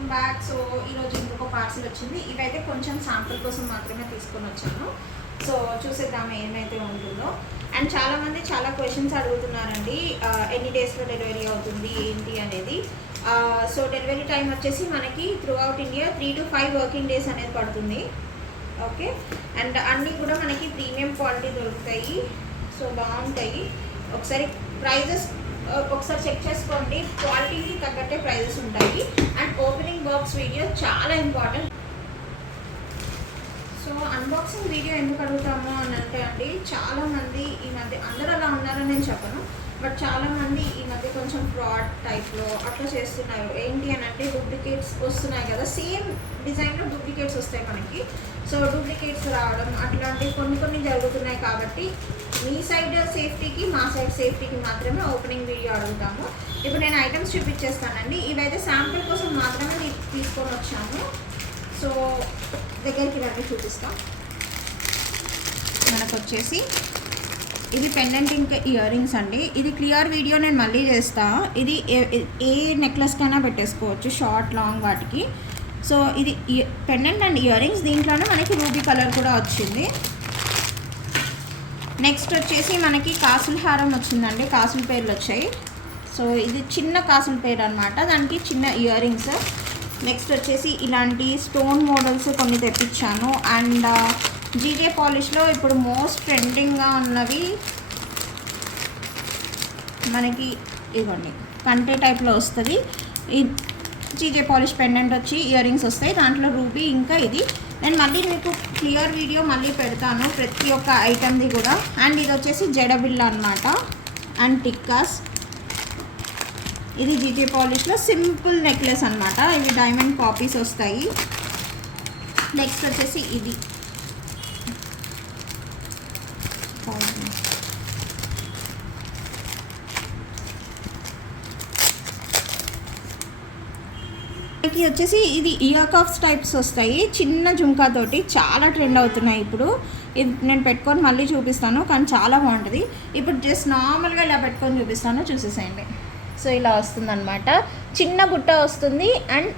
Welcome back. So ఈరోజు ఇంకొక parcel వచ్చింది. ఇవైతే కొంచెం శాంపుల్ కోసం మాత్రమే తీసుకొని వచ్చాను. సో చూసేద్దాము ఏమైతే ఉంటుందో. అండ్ చాలామంది చాలా క్వశ్చన్స్ అడుగుతున్నారండి, ఎన్ని డేస్లో డెలివరీ అవుతుంది ఏంటి అనేది. సో డెలివరీ టైం వచ్చేసి మనకి through out India 3 to 5 working days అనేది పడుతుంది. ఓకే, అండ్ అన్నీ కూడా మనకి ప్రీమియం క్వాలిటీ దొరుకుతాయి. సో బాగుంటాయి. ఒకసారి ప్రైజెస్ ఒకసారి చెక్ చేసుకోండి, క్వాలిటీకి తగ్గట్టే ప్రైజెస్ ఉంటాయి. అండ్ ఓపెనింగ్ బాక్స్ వీడియో చాలా ఇంపార్టెంట్. సో అన్బాక్సింగ్ వీడియో ఎందుకు అడుగుతాము అని అంటే అండి, చాలామంది ఈ మధ్య అందరూ అలా ఉన్నారని నేను చెప్పను, బట్ చాలామంది ఈ మధ్య కొంచెం ఫ్రాడ్ టైప్లో అట్లా చేస్తున్నారు. ఏంటి అని అంటే డూప్లికేట్స్ వస్తున్నాయి కదా, సేమ్ డిజైన్లో డూప్లికేట్స్ వస్తాయి మనకి. సో డూప్లికేట్స్ రావడం అట్లాంటివి కొన్ని జరుగుతున్నాయి. కాబట్టి మీ సైడ్ సేఫ్టీకి మా సైడ్ సేఫ్టీకి మాత్రమే ఓపెనింగ్ వీడియో అడుగుతాము. ఇప్పుడు నేను ఐటమ్స్ చూపించేస్తానండి. ఇవైతే శాంపుల్ కోసం మాత్రమే తీసుకొని వచ్చాము. సో దగ్గరికి రండి చూపిస్తాం. మనకు వచ్చేసి ఇది పెండెంట్ ఇంకా ఇయర్ రింగ్స్ అండి. ఇది క్లియర్ వీడియో నేను మళ్ళీ చేస్తాను. ఇది ఏ నెక్లెస్కైనా పెట్టేసుకోవచ్చు, షార్ట్ లాంగ్ వాటికి. సో ఇది పెండెంట్ అండ్ ఇయర్ రింగ్స్, దీంట్లోనే మనకి రూబీ కలర్ కూడా వచ్చింది. నెక్స్ట్ వచ్చేసి మనకి కాసుల హారం వచ్చిందండి, కాసుల పేర్లు వచ్చాయి. సో ఇది చిన్న కాసుల పేరు అనమాట, దానికి చిన్న ఇయర్ రింగ్స్. నెక్స్ట్ వచ్చేసి ఇలాంటి స్టోన్ మోడల్స్ కొన్ని తెప్పించాను. అండ్ జీజే పాలిష్లో ఇప్పుడు మోస్ట్ ట్రెండింగ్గా ఉన్నవి మనకి ఇవ్వండి, కంటే టైప్లో వస్తుంది. ఈ జీజే పాలిష్ పెండెంట్ వచ్చి ఇయర్ రింగ్స్ వస్తాయి, దాంట్లో రూబీ ఇంకా ఇది. నేను మళ్ళీ మీకు క్లియర్ వీడియో మళ్ళీ పెడతాను ప్రతి ఒక్క ఐటమ్ది కూడా. అండ్ ఇది వచ్చేసి జడబిల్ల అనమాట అండ్ టిక్కాస్. ఇది జీజే పాలిష్లో సింపుల్ నెక్లెస్ అనమాట, ఇవి డైమండ్ కాపీస్ వస్తాయి. నెక్స్ట్ వచ్చేసి ఇది మనకి వచ్చేసి ఇది ఇయర్ కఫ్స్ టైప్స్ వస్తాయి, చిన్న జుంకాతోటి చాలా ట్రెండ్ అవుతున్నాయి ఇప్పుడు. ఇది నేను పెట్టుకొని మళ్ళీ చూపిస్తాను, కానీ చాలా బాగుంటుంది. ఇప్పుడు జస్ట్ నార్మల్గా ఇలా పెట్టుకొని చూపిస్తాను, చూసేసేయండి. సో ఇలా వస్తుంది అనమాట, చిన్న బుట్ట వస్తుంది. అండ్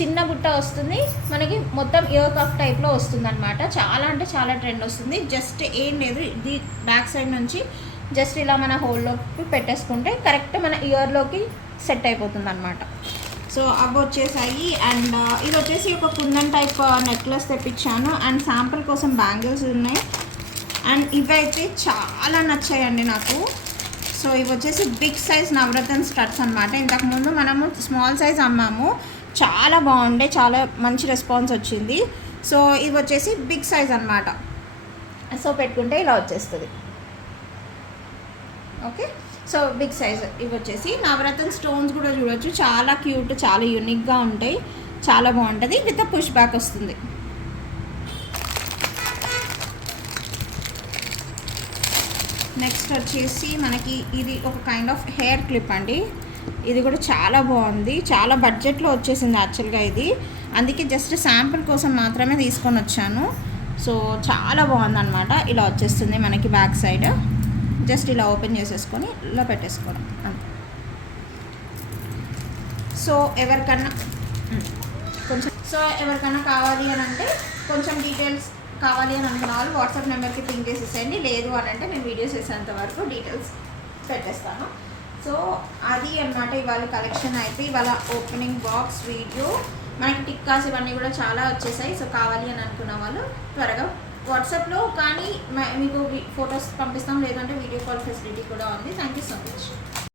చిన్న బుట్ట వస్తుంది మనకి, మొత్తం ఇయర్ కఫ్ టైప్లో వస్తుంది అనమాట. చాలా అంటే చాలా ట్రెండ్ వస్తుంది. జస్ట్ ఏం లేదు, ఇది బ్యాక్ సైడ్ నుంచి జస్ట్ ఇలా మన హోల్లోకి పెట్టేసుకుంటే కరెక్ట్ మన ఇయర్లోకి సెట్ అయిపోతుంది అనమాట. సో అవి వచ్చేసాయి. అండ్ ఇది వచ్చేసి ఒక కుందన్ టైప్ నెక్లెస్ తెప్పించాను. అండ్ శాంపుల్ కోసం బ్యాంగిల్స్ ఉన్నాయి. అండ్ ఇవైతే చాలా నచ్చాయండి నాకు. సో ఇవి వచ్చేసి బిగ్ సైజ్ నవరత్న స్టడ్స్ అనమాట. ఇంతకుముందు మనము స్మాల్ సైజ్ అమ్మాము, చాలా బాగుండే, చాలా మంచి రెస్పాన్స్ వచ్చింది. సో ఇవి వచ్చేసి బిగ్ సైజ్ అనమాట. సో పెట్టుకుంటే ఇలా వచ్చేస్తుంది. Okay, so big size. ఇవి వచ్చేసి నవరత్న స్టోన్స్ కూడా చూడొచ్చు, చాలా క్యూట్, చాలా యూనిక్గా ఉంటాయి, చాలా బాగుంటుంది. విత్ పుష్ బ్యాక్ వస్తుంది. నెక్స్ట్ వచ్చేసి మనకి ఇది ఒక కైండ్ ఆఫ్ హెయిర్ క్లిప్ అండి. ఇది కూడా చాలా బాగుంది, చాలా బడ్జెట్లో వచ్చేసింది యాక్చువల్గా ఇది. అందుకే జస్ట్ శాంపుల్ కోసం మాత్రమే తీసుకొని వచ్చాను. సో చాలా బాగుందన్నమాట. ఇలా వచ్చేస్తుంది మనకి బ్యాక్ సైడ్. జస్ట్ ఇలా ఓపెన్ చేసేసుకొని ఇలా పెట్టేసుకోవడం అంతే. సో ఎవరికన్నా కావాలి అని అంటే, కొంచెం డీటెయిల్స్ కావాలి అని అనుకున్న వాళ్ళు వాట్సాప్ నెంబర్కి పింక్ చేసేసేయండి. లేదు అని అంటే నేను వీడియోస్ చేసేంత వరకు డీటెయిల్స్ పెట్టేస్తాను. సో అది అన్నమాట ఇవాళ కలెక్షన్. అయితే ఇవాళ ఓపెనింగ్ బాక్స్ వీడియో. మనకి టిక్కాస్ ఇవన్నీ కూడా చాలా వచ్చేసాయి. సో కావాలి అని అనుకున్న వాళ్ళు త్వరగా వాట్సాప్లో కానీ మీకు ఫొటోస్ పంపిస్తాం, లేదంటే వీడియో కాల్ ఫెసిలిటీ కూడా ఉంది. Thank you so much.